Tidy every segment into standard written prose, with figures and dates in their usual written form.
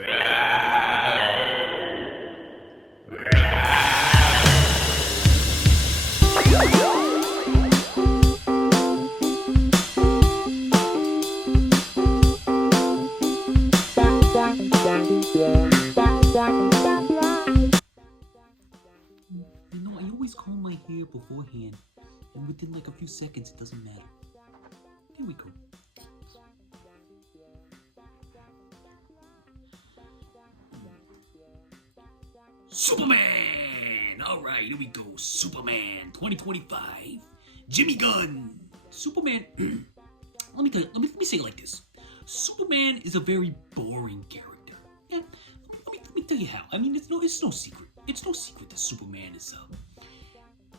I always comb my hair beforehand, and within like a few seconds, it doesn't matter. Here we go. Superman! Alright, here we go. Superman 2025. Jimmy Gunn. Superman. let me say it like this. Superman is a very boring character. Yeah, let me tell you how. I mean, it's no secret. It's no secret that Superman is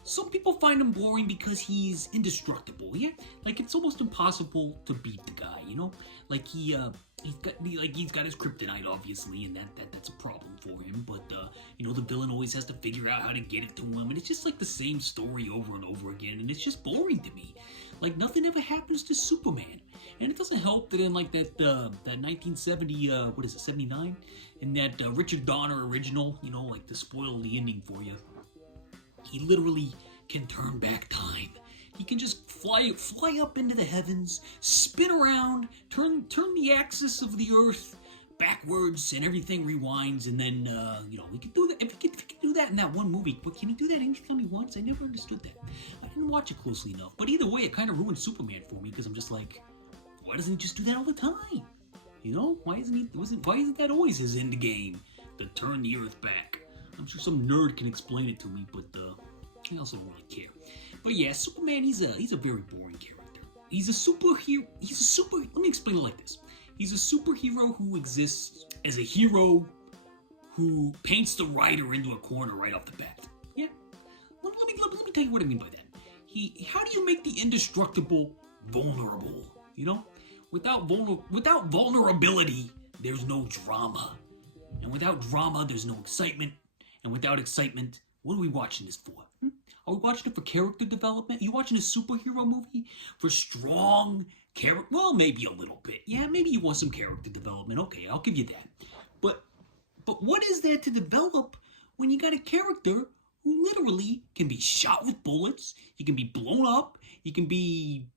some people find him boring because he's indestructible. Yeah, like it's almost impossible to beat the guy. You know, like he's got his kryptonite, obviously, and that's a problem for him. But the villain always has to figure out how to get it to him, and it's just like the same story over and over again, and it's just boring to me. Like nothing ever happens to Superman, and it doesn't help that in like that 1970 79, in that Richard Donner original, like to spoil the ending for you. He literally can turn back time. He can just fly up into the heavens, spin around, turn the axis of the Earth backwards, and everything rewinds. And then he can do that. If he can do that in that one movie, but can he do that anytime he wants? I never understood that. I didn't watch it closely enough. But either way, it kind of ruined Superman for me because I'm just like, why doesn't he just do that all the time? Why isn't that always his end game to turn the Earth back? I'm sure some nerd can explain it to me, but I also don't really care. But yeah, Superman, he's a very boring character. He's a superhero. Let me explain it like this. He's a superhero who exists as a hero who paints the writer into a corner right off the bat. Yeah. Let me tell you what I mean by that. How do you make the indestructible vulnerable? Without vulnerability, there's no drama. And without drama, there's no excitement. And without excitement, what are we watching this for? Are we watching it for character development? Are you watching a superhero movie for strong character? Well, maybe a little bit. Yeah, maybe you want some character development. Okay, I'll give you that. But what is there to develop when you got a character who literally can be shot with bullets, he can be blown up, he can be,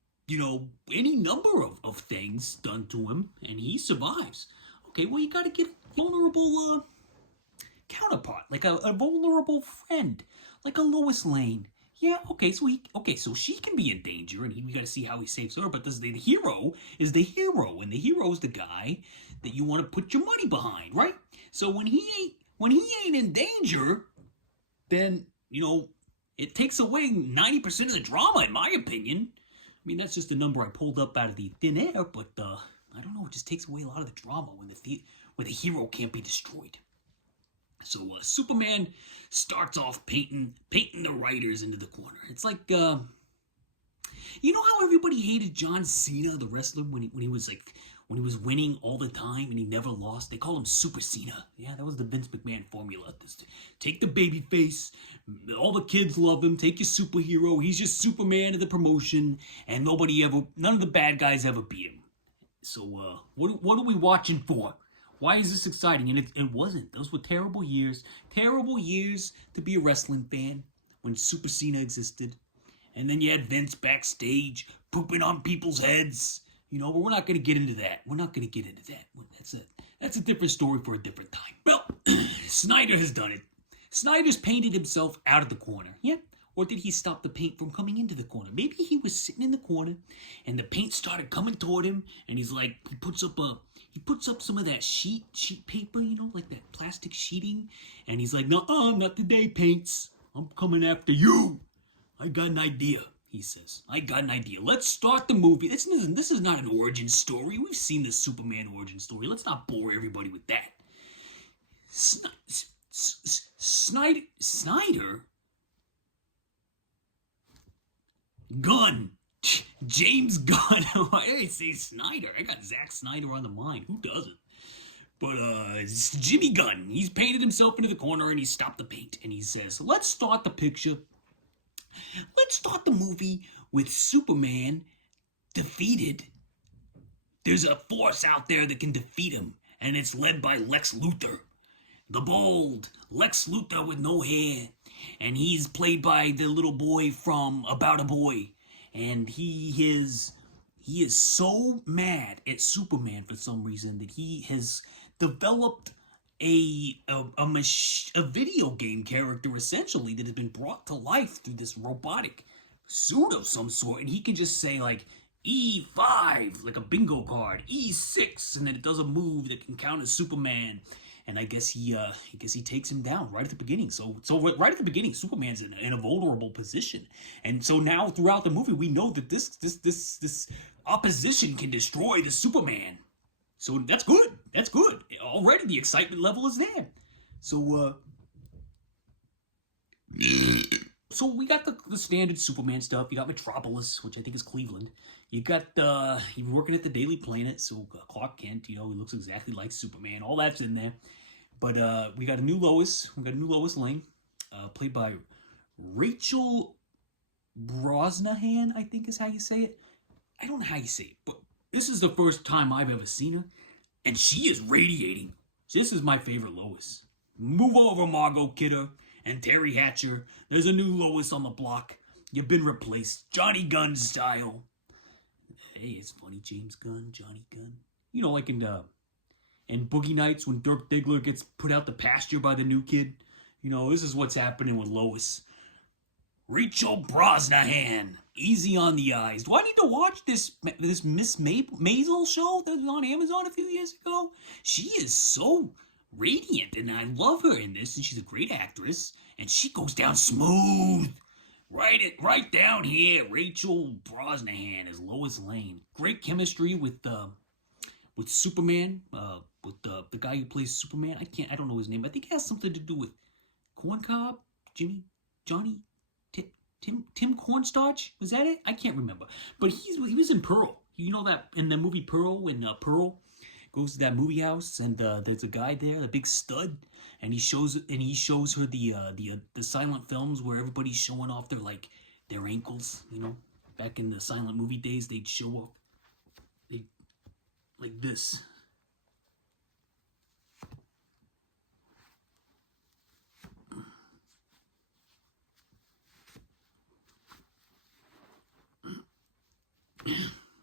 any number of things done to him, and he survives. Okay, well, you got to get a vulnerable counterpart, like a vulnerable friend, like a Lois Lane. Yeah, so she can be in danger, and we got to see how he saves her. But the hero is the hero, and the hero is the guy that you want to put your money behind, right? So when he ain't in danger, then it takes away 90% of the drama, in my opinion. I mean, that's just a number I pulled up out of the thin air, but I don't know. It just takes away a lot of the drama when the hero can't be destroyed. So Superman starts off painting the writers into the corner. It's like, how everybody hated John Cena, the wrestler, when he was winning all the time and he never lost? They call him Super Cena. Yeah, that was the Vince McMahon formula. Take the baby face, all the kids love him. Take your superhero. He's just Superman of the promotion, and none of the bad guys ever beat him. So what are we watching for? Why is this exciting? And it wasn't. Those were terrible years. Terrible years to be a wrestling fan when Super Cena existed. And then you had Vince backstage pooping on people's heads. But we're not going to get into that. That's a different story for a different time. Well, Snyder has done it. Snyder's painted himself out of the corner. Yeah. Or did he stop the paint from coming into the corner? Maybe he was sitting in the corner and the paint started coming toward him, and he's like, he puts up some of that sheet paper, like that plastic sheeting, and he's like, no, not today, paints. I'm coming after you. I got an idea, he says. I got an idea. Let's start the movie. This is not an origin story. We've seen the Superman origin story. Let's not bore everybody with that. Snyder? Gunn. James Gunn. Why did I say Snyder? I got Zack Snyder on the mind. Who doesn't? But it's Jimmy Gunn. He's painted himself into the corner and he stopped the paint. And he says, let's start the picture. Let's start the movie with Superman defeated. There's a force out there that can defeat him. and it's led by Lex Luthor, the bold Lex Luthor with no hair, and he's played by the little boy from About a Boy, and he is so mad at Superman for some reason that he has developed a video game character essentially that has been brought to life through this robotic suit of some sort, and he can just say like E5 like a bingo card, E6, and then it does a move that can count as Superman. And I guess he takes him down right at the beginning. So right at the beginning, Superman's in a vulnerable position, and so now throughout the movie we know that this opposition can destroy the Superman. So that's good. That's good. Already the excitement level is there. So so we got the standard Superman stuff. You got Metropolis, which I think is Cleveland. You got you're working at the Daily Planet, so Clark Kent, he looks exactly like Superman. All that's in there. But we got a new Lois. We got a new Lois Lane, played by Rachel Brosnahan, I think is how you say it. I don't know how you say it, but this is the first time I've ever seen her, and she is radiating. This is my favorite Lois. Move over, Margot Kidder and Terry Hatcher. There's a new Lois on the block. You've been replaced. Johnny Gunn style. Hey, it's funny, James Gunn, Johnny Gunn. Like in Boogie Nights when Dirk Diggler gets put out the pasture by the new kid. This is what's happening with Lois. Rachel Brosnahan. Easy on the eyes. Do I need to watch this Miss Maisel show that was on Amazon a few years ago? She is so radiant, and I love her in this, and she's a great actress, and she goes down smooth. Right down here. Rachel Brosnahan as Lois Lane. Great chemistry with Superman, with the guy who plays Superman. I don't know his name. I think it has something to do with Corncob, Tim Cornstarch. Was that it? I can't remember. But he was in Pearl. You know that in the movie Pearl, when Pearl goes to that movie house, and there's a guy there, a big stud, and he shows her the silent films where everybody's showing off their ankles. Back in the silent movie days, they'd show off like this.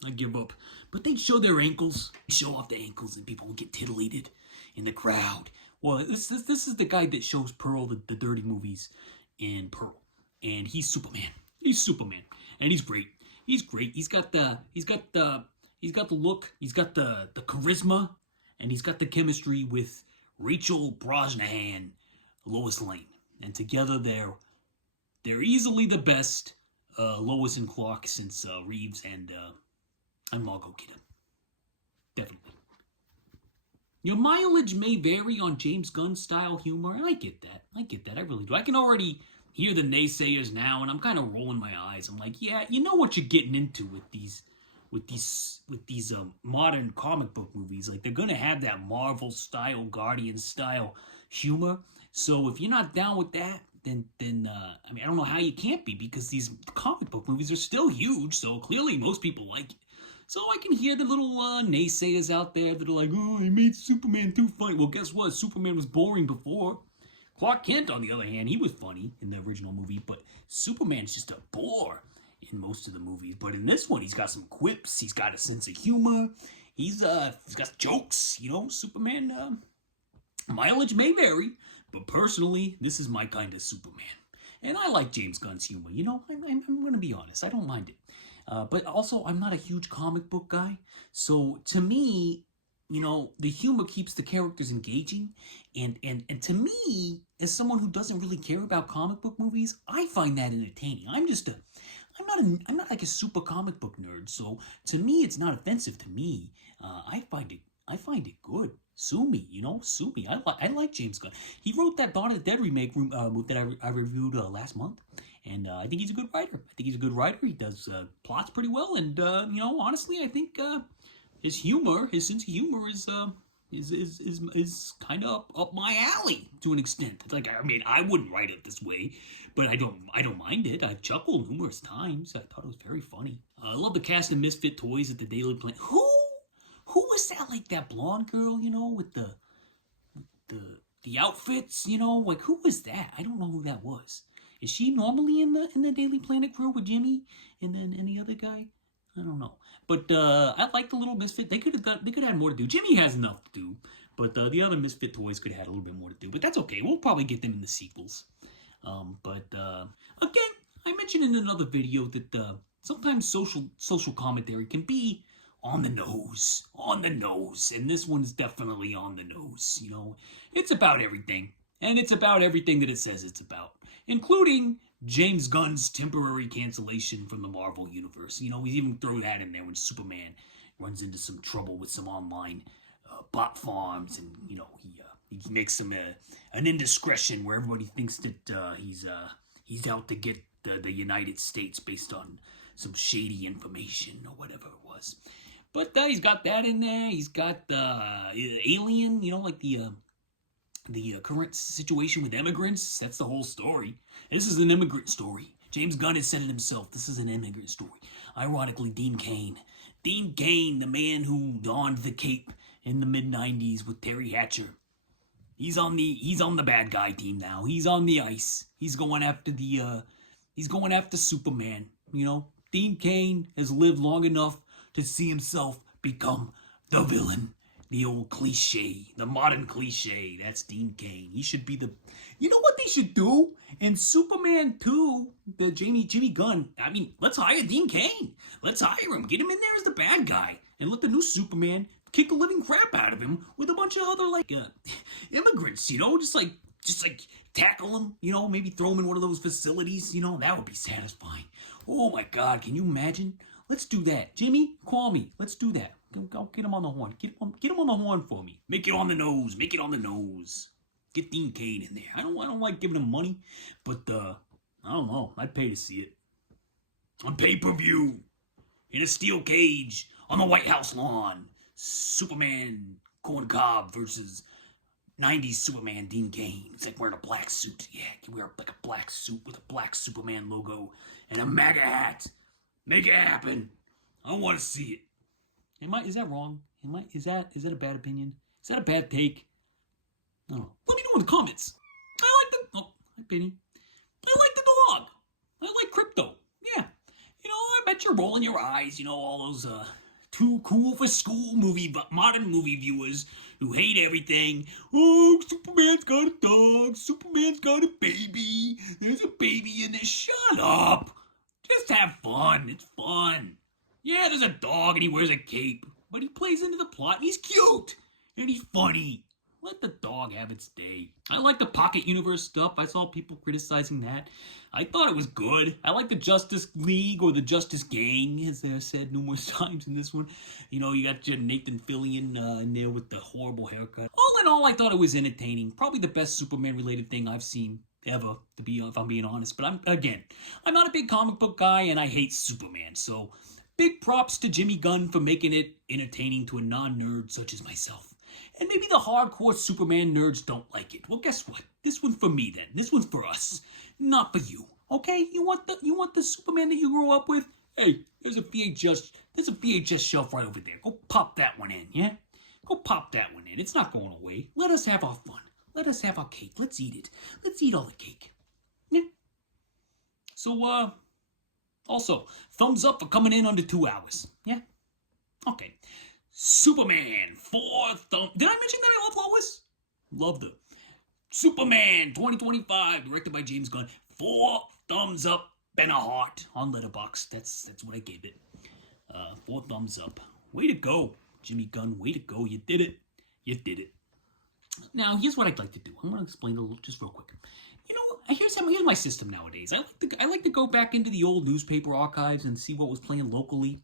I give up. But they'd show their ankles, show off the ankles, and people would get titillated in the crowd. Well, this is the guy that shows Pearl the dirty movies in Pearl, and he's Superman. He's Superman, and he's great. He's great. He's got the look. He's got the charisma, and he's got the chemistry with Rachel Brosnahan, Lois Lane, and together they're easily the best Lois and Clark since Reeves and Margot Kidder. Definitely. Your mileage may vary on James Gunn style humor, and I get that. I really do. I can already hear the naysayers now, and I'm kind of rolling my eyes. I'm like, yeah, you know what you're getting into with these modern comic book movies. Like, they're gonna have that Marvel style, Guardian style humor. So if you're not down with that, then I don't know how you can't be, because these comic book movies are still huge. So clearly most people like it. So I can hear the little naysayers out there that are like, oh, he made Superman too funny. Well, guess what? Superman was boring before. Clark Kent, on the other hand, he was funny in the original movie, but Superman's just a bore in most of the movies. But in this one, he's got some quips. He's got a sense of humor. He's got jokes. Superman, mileage may vary, but personally, this is my kind of Superman. And I like James Gunn's humor. I'm going to be honest. I don't mind it. But also, I'm not a huge comic book guy. So to me, the humor keeps the characters engaging. And to me, as someone who doesn't really care about comic book movies, I find that entertaining. I'm not like a super comic book nerd. So to me, it's not offensive to me. I find it good. Sue me, sue me. I like James Gunn. He wrote that Dawn of the Dead remake that I reviewed last month, and I think he's a good writer. He does plots pretty well, and honestly, I think his sense of humor is kind of up my alley to an extent. It's like, I wouldn't write it this way, but I don't mind it. I've chuckled numerous times. I thought it was very funny. I love the cast of Misfit Toys at the Daily Planet. Who was that? Like that blonde girl, with the the outfits, like who was that? I don't know who that was. Is she normally in the Daily Planet crew with Jimmy and then any other guy? I don't know. But I like the little misfit. They could have had more to do. Jimmy has enough to do, but the other misfit toys could have had a little bit more to do. But that's okay. We'll probably get them in the sequels. But again, I mentioned in another video that sometimes social commentary can be on the nose, and this one's definitely on the nose. It's about everything, and it's about everything that it says it's about, including James Gunn's temporary cancellation from the Marvel Universe. We even throw that in there when Superman runs into some trouble with some online bot farms, and he makes some an indiscretion where everybody thinks that he's out to get the United States based on some shady information or whatever it was. But he's got that in there. He's got Alien, like the current situation with immigrants. That's the whole story. This is an immigrant story. James Gunn has said it himself. This is an immigrant story. Ironically, Dean Cain, the man who donned the cape in the mid-90s with Terry Hatcher. He's on the bad guy team now. He's on the ice. He's going after Superman. Dean Cain has lived long enough to see himself become the villain. The old cliche, the modern cliche. That's Dean Cain. He should be the... You know what they should do? In Superman 2, the Jimmy Gunn, let's hire Dean Cain. Let's hire him. Get him in there as the bad guy. And let the new Superman kick the living crap out of him with a bunch of other, immigrants, just like tackle them, maybe throw them in one of those facilities, that would be satisfying. Oh my God, can you imagine? Let's do that. Jimmy, call me. Let's do that. Go get him on the horn. Get him on the horn for me. Make it on the nose. Make it on the nose. Get Dean Cain in there. I don't like giving him money, but I don't know. I'd pay to see it. On pay-per-view. In a steel cage. On the White House lawn. Superman Corn Cob versus 90s Superman Dean Cain. It's like wearing a black suit. Yeah, you can wear like a black suit with a black Superman logo and a MAGA hat. Make it happen. I want to see it. Is that wrong? Is that a bad opinion? Is that a bad take? I don't know. Let me know in the comments. Hi Penny. I like the dog. I like crypto. Yeah. I bet you're rolling your eyes, all those too cool for school modern movie viewers who hate everything. Oh, Superman's got a dog. Superman's got a baby. There's a baby in there. Shut up. Just have fun. It's fun. Yeah, there's a dog and he wears a cape, but he plays into the plot and he's cute and he's funny. Let the dog have its day. I like the Pocket Universe stuff. I saw people criticizing that. I thought it was good. I like the Justice League or the Justice Gang, as they're said numerous times in this one. You got your Nathan Fillion in there with the horrible haircut. All in all, I thought it was entertaining. Probably the best Superman-related thing I've seen ever, if I'm being honest. But I'm not a big comic book guy, and I hate Superman. So big props to Jimmy Gunn for making it entertaining to a non-nerd such as myself. And maybe the hardcore Superman nerds don't like it. Well, guess what? This one's for me then. This one's for us, not for you. Okay? You want the Superman that you grew up with? Hey, there's a VHS shelf right over there. Go pop that one in, yeah? Go pop that one in. It's not going away. Let us have our fun. Let us have our cake. Let's eat it. Let's eat all the cake. Yeah. So, also, thumbs up for coming in under 2 hours. Yeah? Okay. Superman, 4 thumbs. Did I mention that I love Lois? Loved her. Superman 2025, directed by James Gunn. 4 thumbs up and a heart on Letterboxd. That's what I gave it. 4 thumbs up. Way to go, Jimmy Gunn. Way to go. You did it. You did it. Now, here's what I'd like to do. I'm going to explain a little, just real quick. Here's my system nowadays. I like to go back into the old newspaper archives and see what was playing locally.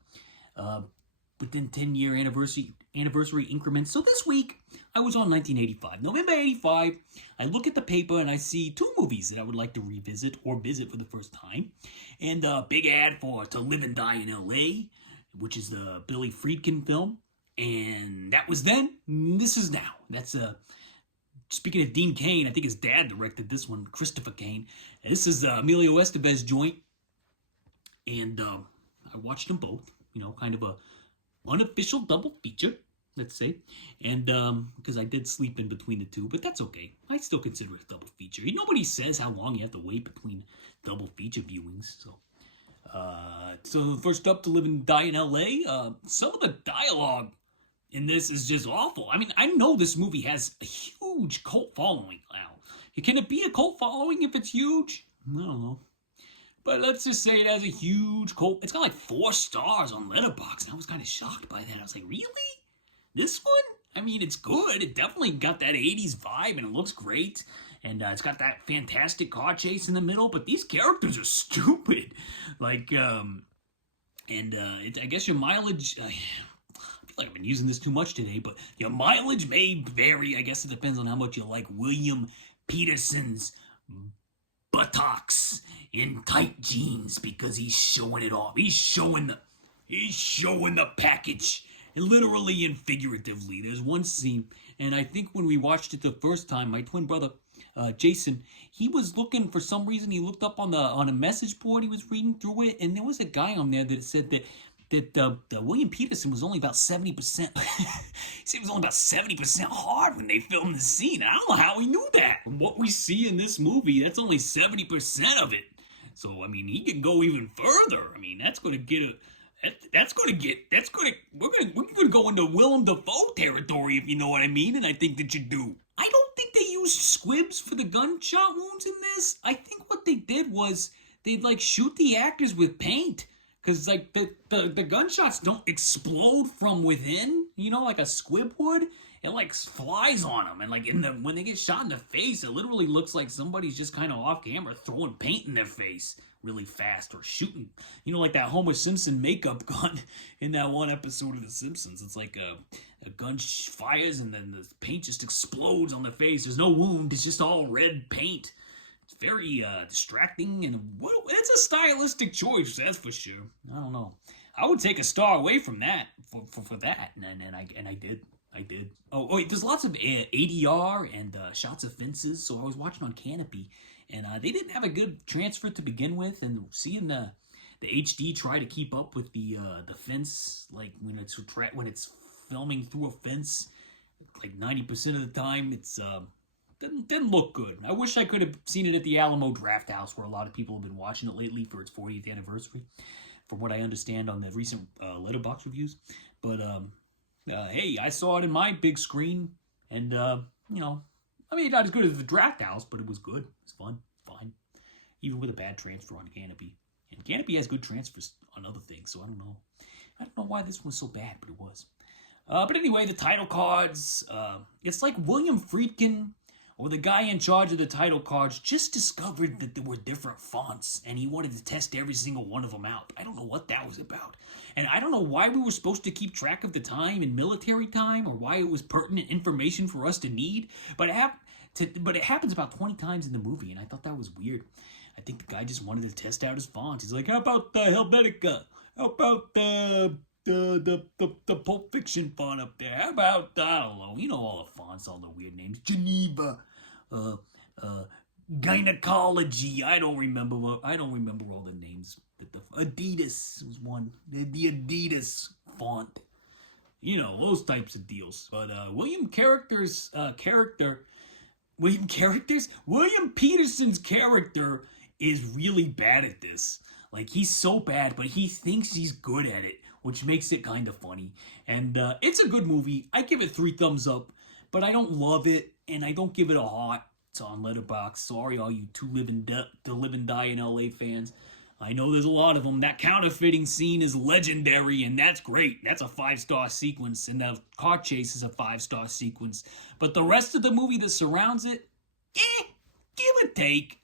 Within 10-year anniversary increments. So this week, I was on 1985. November 85, I look at the paper and I see 2 movies that I would like to revisit or visit for the first time. And a big ad for To Live and Die in L.A., which is the Billy Friedkin film. And that was then. This is now. That's speaking of Dean Cain, I think his dad directed this one, Christopher Cain. And this is Emilio Estevez joint. And I watched them both. Kind of a unofficial double feature. let's say. And because I did sleep in between the two, but that's okay. I still consider it a double feature. Nobody says how long you have to wait between double feature viewings. So first up, To Live and Die in L.A. Some of the dialogue in this is just awful. I mean, I know this movie has a huge cult following now. Can it be a cult following if it's huge? I don't know. But let's just say it has a huge cult. It's got like 4 stars on Letterboxd. I was kind of shocked by that. I was like, really? This one? I mean, it's good. It definitely got that 80s vibe, and it looks great. And it's got that fantastic car chase in the middle. But these characters are stupid. Like, I guess your mileage... I feel like I've been using this too much today, but your mileage may vary. I guess it depends on how much you like William Peterson's buttocks in tight jeans, because he's showing it off. He's showing the package, literally and figuratively. There's one scene, and I think when we watched it the first time, my twin brother Jason, he was looking for some reason. He looked up on a message board. He was reading through it, and there was a guy on there that said that William Peterson was only about 70%. He said he was only about 70% hard when they filmed the scene. I don't know how he knew that. From what we see in this movie, that's only 70% of it. So I mean, he can go even further. I mean, we're gonna go into Willem Dafoe territory, if you know what I mean. And I think that you do. I don't think they used squibs for the gunshot wounds in this. I think what they did was they'd like shoot the actors with paint. Because, like, the gunshots don't explode from within, like a squib would. It, like, flies on them. And, like, when they get shot in the face, it literally looks like somebody's just kind of off camera throwing paint in their face really fast or shooting. Like that Homer Simpson makeup gun in that one episode of The Simpsons. It's like a gun fires and then the paint just explodes on the face. There's no wound. It's just all red paint. It's very distracting, and it's a stylistic choice, that's for sure. I don't know. I would take a star away from that for that, and I did. Oh, wait, there's lots of ADR and shots of fences. So I was watching on Canopy, and they didn't have a good transfer to begin with, and seeing the HD try to keep up with the fence, like when it's filming through a fence, like 90% of the time, it's didn't look good. I wish I could have seen it at the Alamo Drafthouse, where a lot of people have been watching it lately for its 40th anniversary, from what I understand on the recent Letterboxd reviews. But hey, I saw it in my big screen, and I mean, not as good as the Drafthouse, but it was good. It was fun, fine, even with a bad transfer on Canopy. And Canopy has good transfers on other things, so I don't know. I don't know why this one was so bad, but it was. But anyway, the title cards. It's like William Friedkin, or the guy in charge of the title cards, just discovered that there were different fonts, and he wanted to test every single one of them out. I don't know what that was about. And I don't know why we were supposed to keep track of the time in military time, or why it was pertinent information for us to need. But it happens about 20 times in the movie, and I thought that was weird. I think the guy just wanted to test out his fonts. He's like, how about Helvetica? How about the Pulp Fiction font up there? How about, I don't know, all the fonts, all the weird names. Geneva, Gynecology. I don't remember all the names. Adidas was one. The Adidas font. Those types of deals. But William Peterson's character is really bad at this. Like, he's so bad, but he thinks he's good at it, which makes it kind of funny. And it's a good movie. I give it 3 thumbs up, but I don't love it, and I don't give it a heart. It's on Letterboxd. Sorry, all you To Live and Die in LA fans. I know there's a lot of them. That counterfeiting scene is legendary, and that's great. That's a 5-star sequence, and the car chase is a 5-star sequence. But the rest of the movie that surrounds it, give or take.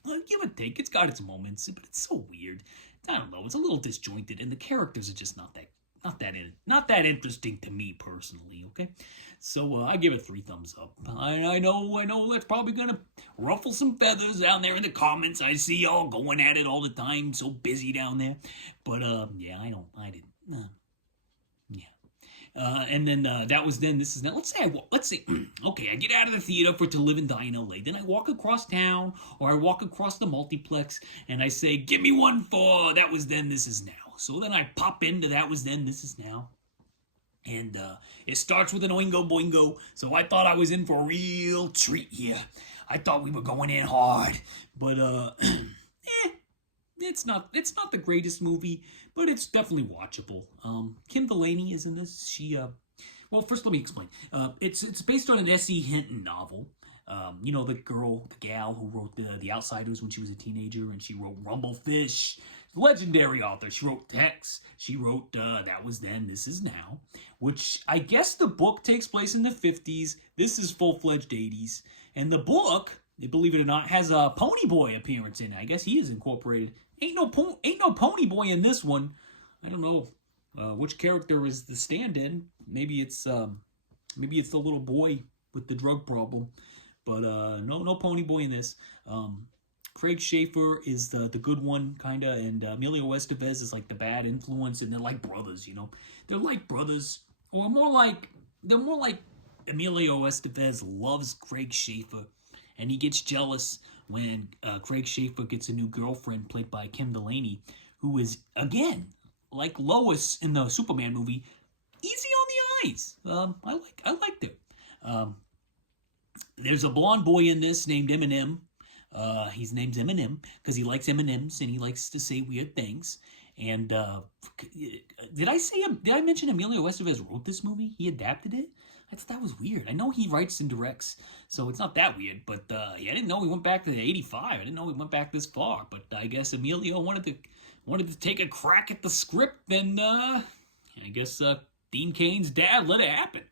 It's got its moments, but it's so weird. I don't know. It's a little disjointed, and the characters are just not that interesting to me personally. Okay, so I give it 3 thumbs up. I know that's probably gonna ruffle some feathers down there in the comments. I see y'all going at it all the time, so busy down there. But yeah, I didn't. Yeah. And then that was then. This is now. Let's say, okay, I get out of the theater for To Live and Die in LA. Then I walk across town, or I walk across the multiplex, and I say, "Give me one for That Was Then, This Is Now." So then I pop into That Was Then, This Is Now. And it starts with an oingo boingo, so I thought I was in for a real treat here. I thought we were going in hard, but it's not the greatest movie, but it's definitely watchable. Kim Delaney is in this. Well, first let me explain. It's based on an S.E. Hinton novel. The gal who wrote the Outsiders when she was a teenager, and she wrote Rumblefish. Legendary author. She wrote Tex. She wrote That Was Then, This Is Now, which I guess the book takes place in the 50s. This is full-fledged 80s. And the book, believe it or not, has a Pony Boy appearance in it. I guess he is incorporated. Ain't no Pony Boy in this one. I don't know which character is the stand-in. Maybe it's the little boy with the drug problem. But no Pony Boy in this. Craig Schaefer is the good one, kind of, and Emilio Estevez is like the bad influence, and they're like brothers, They're like brothers, or they're more like Emilio Estevez loves Craig Schaefer, and he gets jealous when Craig Schaefer gets a new girlfriend played by Kim Delaney, who is, again, like Lois in the Superman movie, easy on the eyes. I liked her. There's a blonde boy in this named Eminem. His name's Eminem because he likes M&Ms and he likes to say weird things. And did I mention Emilio Estevez wrote this movie? He adapted it? I thought that was weird. I know he writes and directs, so it's not that weird. But I didn't know he went back to '85. I didn't know he went back this far. But I guess Emilio wanted to take a crack at the script, and I guess Dean Cain's dad let it happen,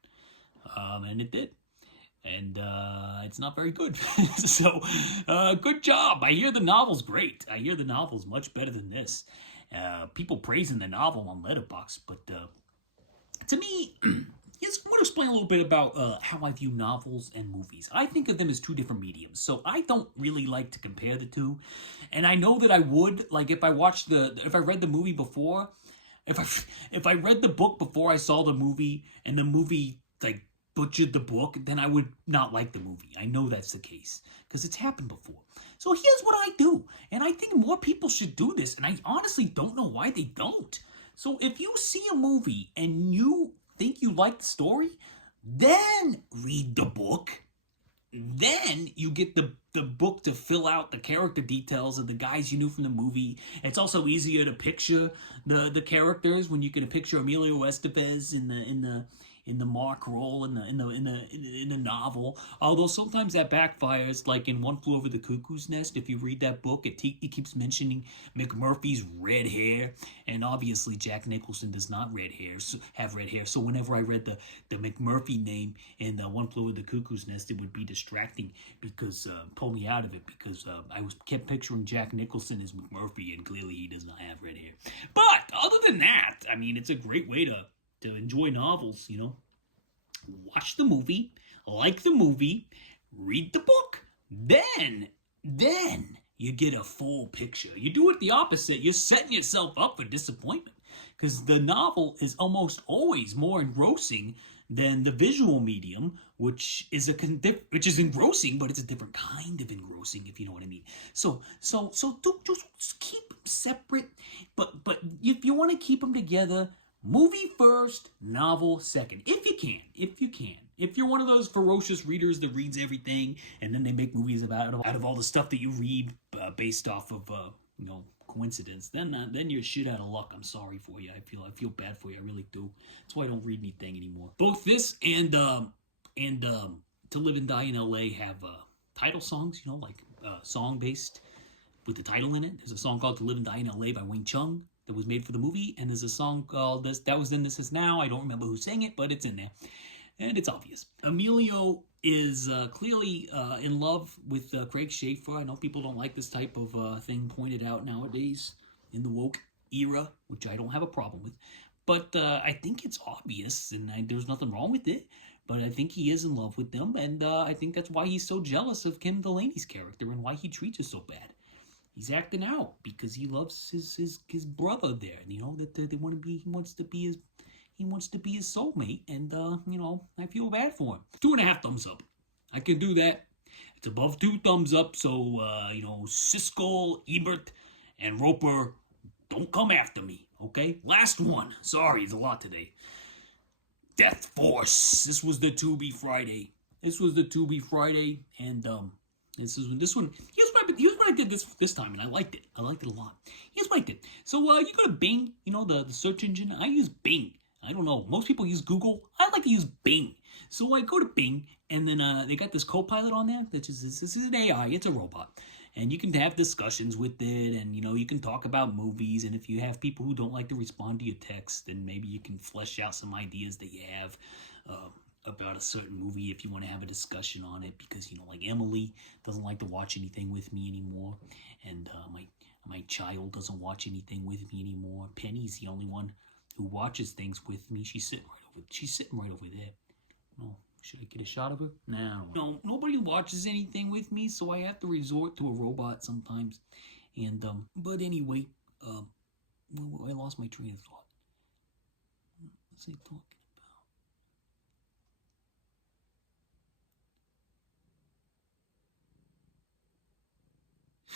and it did. And it's not very good. So, good job. I hear the novel's great. I hear the novel's much better than this. People praising the novel on Letterboxd, but to me, I want to explain a little bit about how I view novels and movies. I think of them as two different mediums, so I don't really like to compare the two. And I know that I would, like, if I read the movie before, if I read the book before I saw the movie, and the movie, like, butchered the book, then I would not like the movie. I know that's the case because it's happened before. So here's what I do, and I think more people should do this, and I honestly don't know why they don't. So if you see a movie and you think you like the story, then read the book. Then you get the book to fill out the character details of the guys you knew from the movie. It's also easier to picture the characters when you can picture Emilio Estevez in the Mark role in the novel. Although sometimes that backfires, like in One Flew Over the Cuckoo's Nest. If you read that book, it keeps mentioning McMurphy's red hair, and obviously Jack Nicholson does not have red hair. So whenever I read the McMurphy name in One Flew Over the Cuckoo's Nest, it would be distracting because pull me out of it because I kept picturing Jack Nicholson as McMurphy, and clearly he does not have red hair. But other than that, I mean, it's a great way to enjoy novels, Watch the movie, like the movie, read the book, then you get a full picture. You do it the opposite, you're setting yourself up for disappointment because the novel is almost always more engrossing than the visual medium, which is engrossing, but it's a different kind of engrossing, if you know what I mean. So just keep them separate, but if you want to keep them together, movie first, novel second, if you can. If you're one of those ferocious readers that reads everything and then they make movies out of all the stuff that you read based off of coincidence, then you're shit out of luck. I'm sorry for you. I feel bad for you. I really do. That's why I don't read anything anymore. Both this and To Live and Die in L.A. have title songs. Song based with the title in it. There's a song called To Live and Die in L.A. by Wing Chung that was made for the movie, and there's a song called That Was Then, This Is Now. I don't remember who sang it, but it's in there, and it's obvious. Emilio is clearly in love with Craig Schaefer. I know people don't like this type of thing pointed out nowadays in the woke era, which I don't have a problem with, but I think it's obvious, and there's nothing wrong with it, but I think he is in love with them, and I think that's why he's so jealous of Kim Delaney's character and why he treats her so bad. He's acting out because he loves his brother there, and that he wants to be his soulmate, and I feel bad for him. 2.5 thumbs up. I can do that. It's above 2 thumbs up, so Siskel, Ebert, and Roper, don't come after me, okay? Last one. Sorry, it's a lot today. Death Force. This was the Tubi Friday. And this one. Here's what I did this time, and I liked it. I liked it a lot. Here's what I did. So you go to Bing, the search engine. I use Bing. I don't know. Most people use Google. I like to use Bing. So I go to Bing, and then they got this Copilot on there. This is an AI. It's a robot. And you can have discussions with it, and you can talk about movies. And if you have people who don't like to respond to your text, then maybe you can flesh out some ideas that you have about a certain movie if you want to have a discussion on it. Because like Emily doesn't like to watch anything with me anymore, and my child doesn't watch anything with me anymore. Penny's the only one who watches things with me. She's sitting right over there. No. Should I get a shot of her? No, nobody watches anything with me, so I have to resort to a robot sometimes. And, but anyway, I lost my train of thought. What's he talking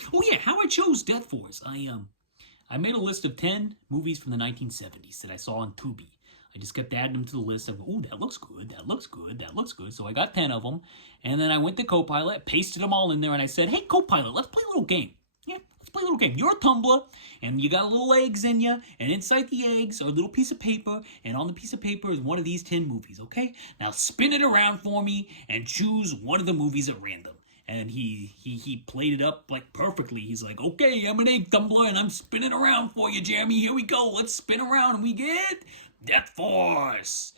about? Oh yeah, how I chose Death Force. I made a list of 10 movies from the 1970s that I saw on Tubi. I just kept adding them to the list. I go, oh, that looks good, that looks good, that looks good. So I got 10 of them. And then I went to Copilot, pasted them all in there, and I said, hey, Copilot, let's play a little game. Yeah, let's play a little game. You're a tumbler, and you got little eggs in you, and inside the eggs are a little piece of paper, and on the piece of paper is one of these 10 movies, okay? Now spin it around for me and choose one of the movies at random. And he played it up like perfectly. He's like, okay, I'm an egg tumbler, and I'm spinning around for you, Jeremy. Here we go. Let's spin around, and we get Death Force.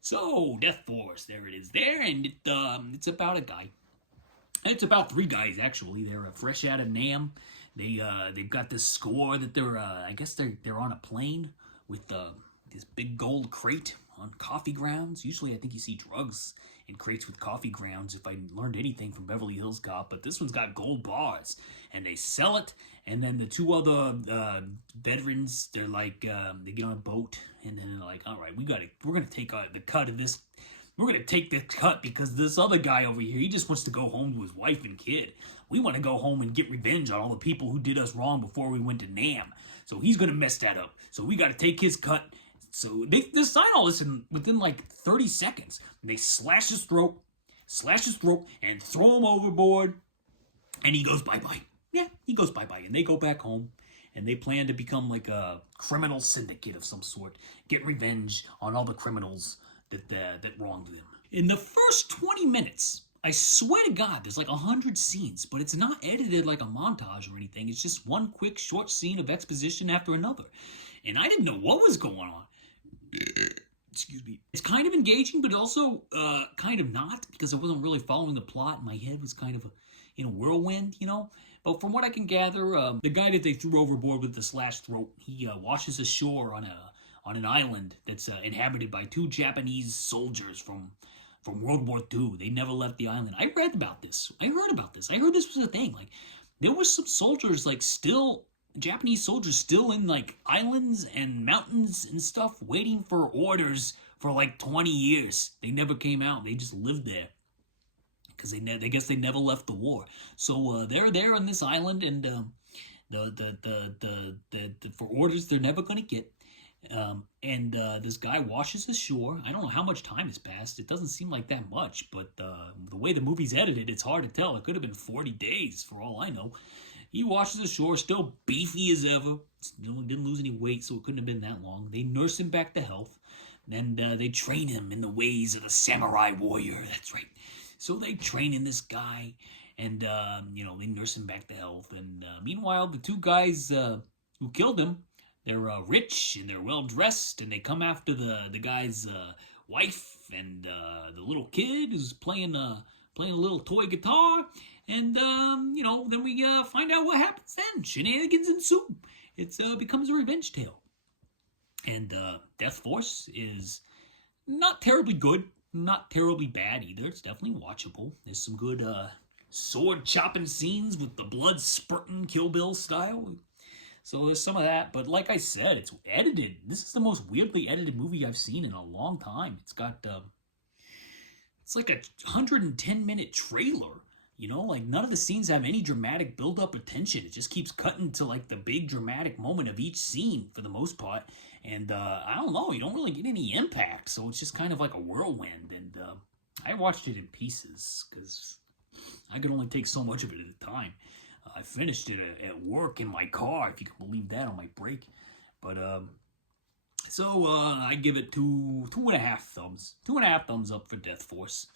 So Death Force, there it is there, and it's about a guy. And it's about 3 guys actually. They're fresh out of Nam. They've got this score that they're I guess they're on a plane with this big gold crate on coffee grounds. Usually I think you see drugs in crates with coffee grounds, if I learned anything from Beverly Hills Cop, but this one's got gold bars, and they sell it, and then the 2 other veterans, they're like, they get on a boat, and then they're like, all right, we're gonna take the cut of this, we're gonna take the cut because this other guy over here, he just wants to go home to his wife and kid. We want to go home and get revenge on all the people who did us wrong before we went to Nam, so he's gonna mess that up, so we gotta take his cut. So they decide all this within like 30 seconds. They slash his throat, and throw him overboard, and he goes bye-bye. Yeah, he goes bye-bye, and they go back home, and they plan to become like a criminal syndicate of some sort, get revenge on all the criminals that wronged them. In the first 20 minutes, I swear to God, there's like 100 scenes, but it's not edited like a montage or anything. It's just one quick short scene of exposition after another. And I didn't know what was going on. Excuse me. It's kind of engaging, but also kind of not, because I wasn't really following the plot. My head was kind of in a whirlwind, But from what I can gather, the guy that they threw overboard with the slashed throat, he washes ashore on an island that's inhabited by 2 Japanese soldiers from World War II. They never left the island. I read about this. I heard about this. I heard this was a thing. Like, there were some soldiers, like, Japanese soldiers still in like islands and mountains and stuff waiting for orders for like 20 years. They never came out. They just lived there because I guess they never left the war. So they're there on this island, and for orders they're never going to get. And this guy washes ashore. I don't know how much time has passed. It doesn't seem like that much, but the way the movie's edited, it's hard to tell. It could have been 40 days for all I know. He washes ashore, still beefy as ever. Didn't lose any weight, so it couldn't have been that long. They nurse him back to health, and they train him in the ways of a samurai warrior. That's right. So they train in this guy, and they nurse him back to health. And meanwhile, the 2 guys who killed him, they're rich and they're well dressed, and they come after the guy's wife and the little kid who's playing a little toy guitar. And, then we find out what happens then. Shenanigans ensue. It becomes a revenge tale. And Death Force is not terribly good, not terribly bad either. It's definitely watchable. There's some good sword chopping scenes with the blood spurting Kill Bill style. So there's some of that. But like I said, it's edited. This is the most weirdly edited movie I've seen in a long time. It's got... it's like a 110-minute trailer. You know, like none of the scenes have any dramatic build up or tension. It just keeps cutting to like the big dramatic moment of each scene for the most part. And I don't know, you don't really get any impact. So it's just kind of like a whirlwind. And I watched it in pieces because I could only take so much of it at a time. I finished it at work in my car, if you can believe that, on my break. But so I give it two and a half thumbs. 2.5 thumbs up for Death Force,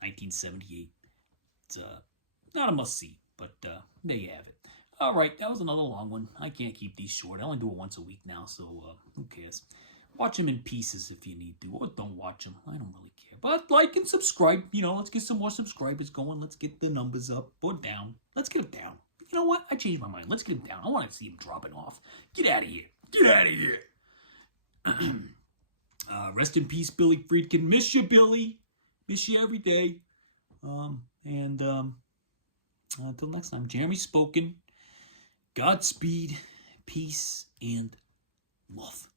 1978. It's not a must see, but there you have it. All right, that was another long one. I can't keep these short. I only do it once a week now, so who cares? Watch them in pieces if you need to, or don't watch them. I don't really care. But like and subscribe. You know, let's get some more subscribers going. Let's get the numbers up or down. Let's get them down. You know what? I changed my mind. Let's get them down. I want to see them dropping off. Get out of here. Get out of here. Rest in peace, Billy Friedkin. Miss you, Billy. Miss you every day. Until next time, Jeremy spoken. Godspeed, peace, and love.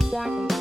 Yeah.